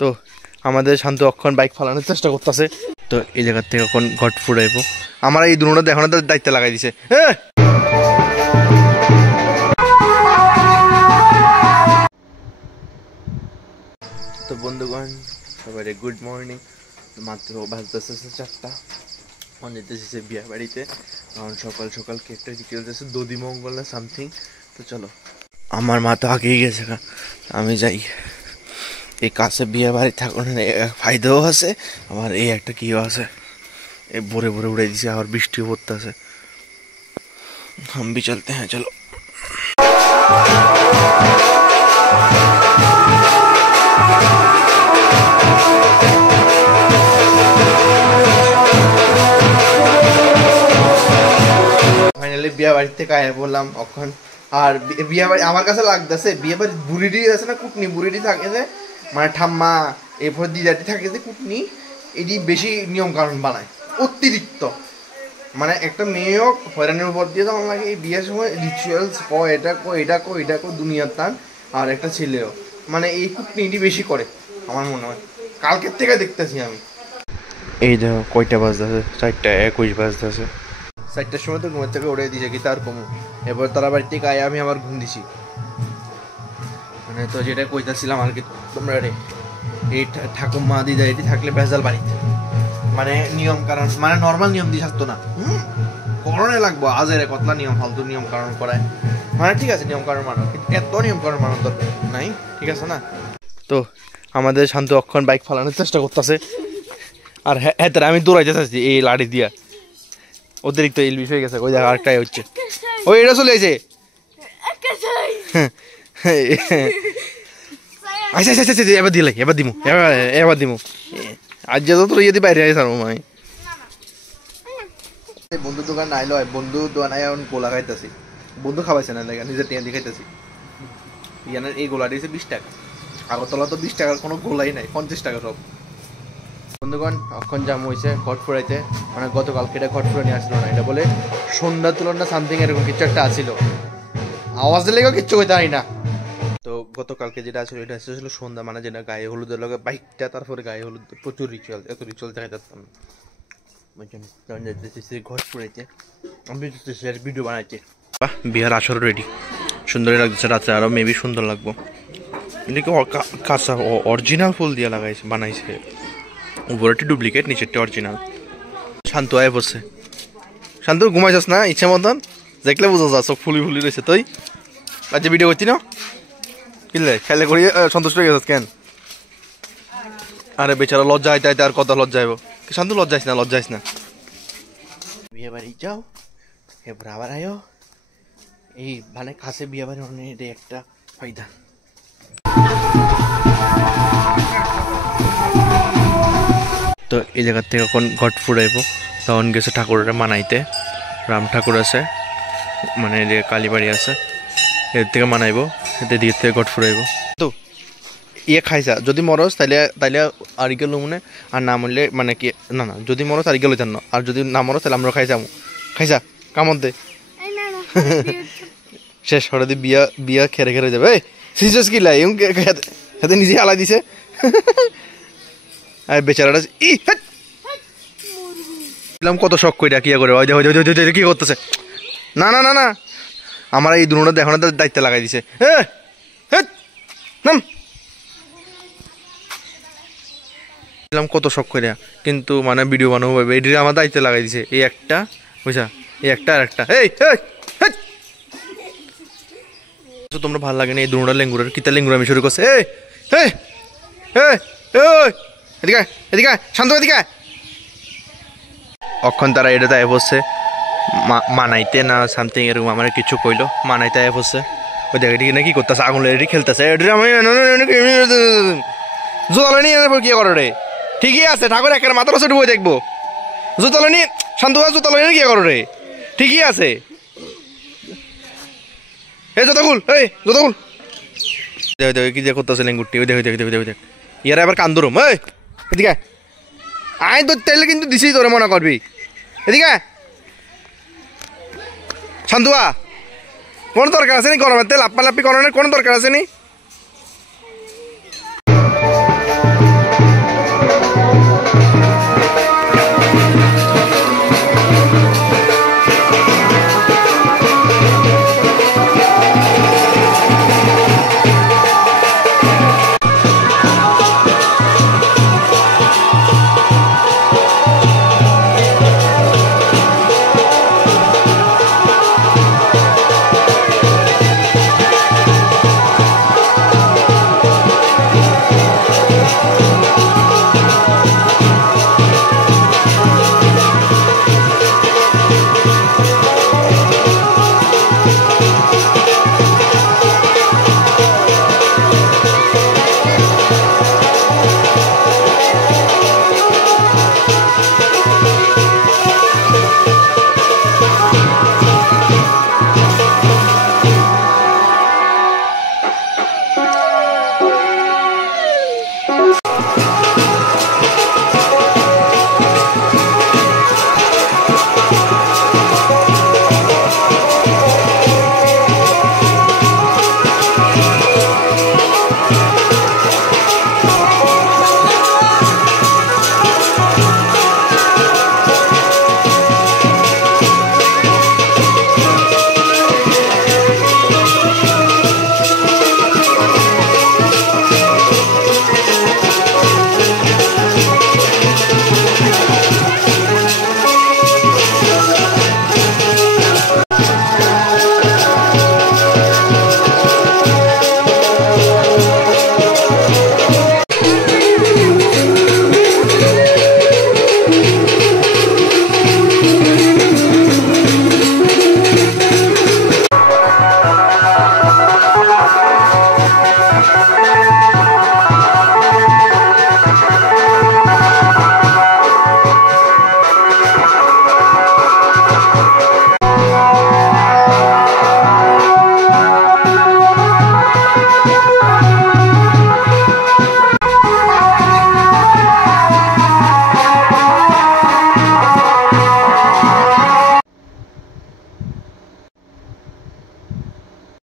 তো আমাদের শান্ত অক্ষণ বাইক ফালানোর চেষ্টা করতেছে। তো এই জায়গার থেকে এখন ঘট ফুরাইব। আমার এই দুটা দেখানোর দায়িত্ব লাগাই দিছে। তো বন্ধুগণ সবাই গুড মর্নিং। মাত্র বাজতেছে 4টা, যেতেছে বিয়ে বাড়িতে। কারণ সকাল সকাল কেকটা চলতেছে দধি মঙ্গল না সামথিং। তো চলো, আমার মা তো আগেই গেছে, আমি যাই। এই কাছে বিয়ে বাড়ি থাকুন ফায়দাও আছে, আমার এই একটা কিও আছে। এই ভরে ভরে উড়াই দিছে, আবার বৃষ্টিও পড়তে আছে। हम भी चलते हैं, चलो। ফাইনালি বিয়ে বাড়ি থেকে আয়া বললাম এখন। আর বিয়ে বাড়ি আমার কাছে লাগতেছে বিয়ে বাড়ি বুড়িটি আছে না, কুটনি বুড়িটি থাকে যে, মানে ঠাম্মা এরপর দিদাটি থাকে যে কুটনি, এটি বেশি নিয়ম কানুন বানায় অতিরিক্ত। মানে একটা মেয়েও হয়রানির উপর দিয়ে তখন লাগে এই বিয়ের সময় রিচুয়ালস এটা কো দুনিয়ার টান। আর একটা ছেলেও মানে এই কুটনিটি বেশি করে আমার মনে হয়, কালকের থেকে দেখতেছি আমি। এই দেখো কয়টা বাজতেছে, 4:21 বাজতেছে। 4টার সময় তো ঘুমের থেকে উঠে দিয়েছে কি তার কমু। এবার তারা বাড়ি থেকে আয় আমি আবার ঘুম দিছি। মানে তো যেটা কইতাছিলাম আর কি তোমরা রে, এই ঠাকুমা দিদা এটি থাকলে বেজাল বাড়িতে, মানে নিয়ম কারণ মানে নর্মাল নিয়ম দিয়ে থাকতো না, করণে লাগবো আজের কতলা নিয়ম ফালতু নিয়ম কারণ করায়। মানে ঠিক আছে নিয়ম কারণ মানো, কিন্তু এত নিয়ম কারণ মানার দরকার নাই, ঠিক আছে না? তো আমাদের শান্ত অক্ষণ বাইক ফালানোর চেষ্টা করতেছে। আর হ্যাঁ আমি দৌড়াইতে চাচ্ছি এই লাড়ি দিয়া, অতিরিক্ত ইলবিশ হয়ে গেছে। ওই দেখা আরেকটাই হচ্ছে, ওই এটা চলে এসে আচ্ছা আচ্ছা আচ্ছা এবার দিলে এবার দিমু আজ যত তোর যদি বাইরে আইস আর মাই বন্ধু দোকান আইলো, বন্ধু দোকান আই এখন গোলা খাইতেছি। বন্ধু খাওয়াইছে না লাগে, নিজের টিয়া দিয়ে খাইতেছি। ইয়ানের এই গোলা দিয়েছে 20 টাকা। আগরতলা তো 20 টাকার কোনো গোলাই নাই, 50 টাকা সব। বন্ধুগণ অক্ষণ জাম হয়েছে ঘট ফুরাইতে, মানে গতকালকে এটা ঘট ফুরে নিয়ে আসছিল না, এটা বলে সন্ধ্যা তুলনা সামথিং এরকম কিছু একটা আসছিল। আওয়াজ দিলেও কিচ্ছু হইতে হয় না। তো গতকালকে যেটা আসলে এটা ছিল সন্ধ্যা, মানে যেটা গায়ে হলুদের লগে বাইকটা, তারপরে গায়ে হলুদ প্রচুর রিচুয়াল, এত রিচুয়াল দেখা যাচ্তাম ঘট ফুরাইতে। আমি ভিডিও বানাইছি, বিহার আসর রেডি সুন্দরই লাগছে, রাত্রে আরো মেবি সুন্দর লাগবো। কিন্তু কাঁচা অরিজিনাল ফুল দিয়ে লাগাইছে বানাইছে, উপরেটি ডুপ্লিকেট নিচেরটি অরিজিনাল। শান্ত আয় বসে, শান্ত ঘুমাইছস না ইচ্ছা মতন, দেখলে বোঝা যা সব ফুলি ফুলি রয়েছে। তুই আজকে ভিডিও করছি না কিনলে খেলে করি সন্তুষ্ট হয়ে গেছিস কেন? আরে বেচারা লজ্জা আইতে আইতে আর কত লজ্জা আইব। শান্ত লজ্জাইস না বিয়ে বাড়ি যাও এবার আবার আয়ো। এই মানে কাছে বিয়ে বাড়ি অনেক একটা ফায়দা। তো এই জায়গার থেকে এখন ঘট ফুরাইব, তখন গেছে ঠাকুরের মানাইতে। রাম ঠাকুর আছে, মানে যে কালীবাড়ি আছে, এর থেকে মানাইব, এদের দিকে থেকে ঘট ফুরাইব। তো ইয়ে খাইছা যদি মরস তাইলে আর গেল মনে, আর না মরলে মানে কি না যদি মরস আর গেল জানো, আর যদি না মরস তাহলে আমরা খাইছা কামত দে শেষ হরে দি বিয়া খেরে যাবে। সিজস কি লাই হাতে নিজে হালাই দিছে বেচারাটা কত শখ করে কিয়া করে কি করতেছে। না আমার এই দুটা দেখানোর দায়িত্ব লাগাই দিছে। কত শখ করে, কিন্তু মানে ভিডিও বানাবো এটি আমার দায়িত্ব লাগাই দিছে। এই একটা বুঝছা, এই একটা আর একটা। তোমরা ভালো লাগে না এই দুটা লেঙ্গুরের কিতা লেঙ্গুর আমি শুরু করছে। এদিকে শান্ত এদিকে। অক্ষণ তারা এটা আয় বসছে মানাইতে না সামথিং এরকম, আমার কিছু কইলো মানাইতে আয় বসছে। ওই দেখ এটি না কি করতেছে, আগুন রেডি খেলতেছে। জোতালো নিয়ে কি করো রে? ঠিকই আছে ঠাকুর একের মাথার পাশে ডুবে দেখবো। জোতালো নিয়ে শান্ত জোতালো নিয়ে কি করো রে? ঠিকই আছে জোতা খুল, জোতা খুল। দেখ কি যে করতেছে লেঙ্গুরটি, ওই দেখ ইয়ারা আবার কান্দরম। এদিকে আয় তো তাইলে কিন্তু দিছি তোরে মনে করবি। এদিকে শান্তুয়া কোনো দরকার আছে নি গরমের তেল লাপ্পি করানোর কোনো দরকার আছে নি?